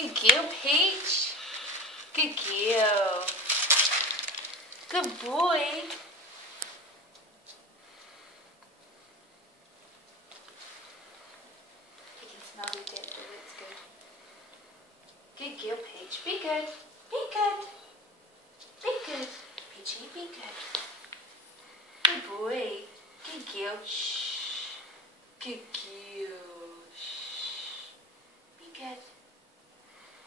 Good girl, Peach. Good girl. Good boy. You can smell your dad, so that's good. Good girl, Peach. Be good. Be good. Be good. Peachy, be good. Good boy. Good girl. Shh. Good girl. Shh. Be good.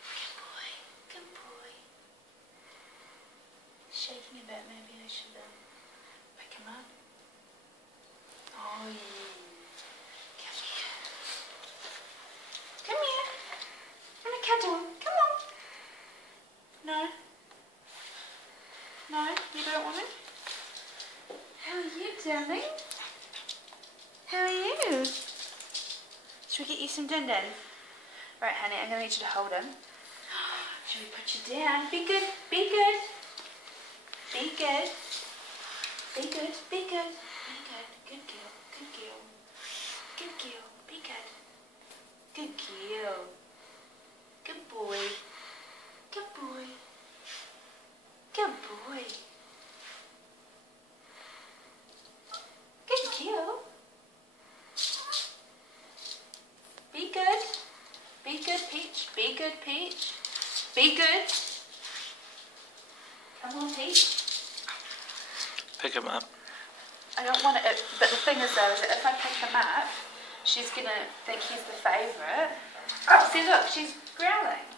Good boy. Good boy. Shaking a bit, maybe I should pick him up. Oh, yeah. Come here. Come here. I'm gonna cuddle him. Come on. No. No, you don't want it? How are you, darling? How are you? Should we get you some din din? Right, honey, I'm going to need you to hold him. Should we put you down? Be good, be good. Be good. Be good, be good. Be good. Good girl, good girl. Good girl, be good. Good girl. Good boy. Good boy. Good boy. Good girl. Be good. Be good, Peach. Be good, Peach. Be good. Come on, Peach. Pick him up. I don't want it, but the thing is though, is that if I pick him up, she's going to think he's the favourite. Oh, see look, she's growling.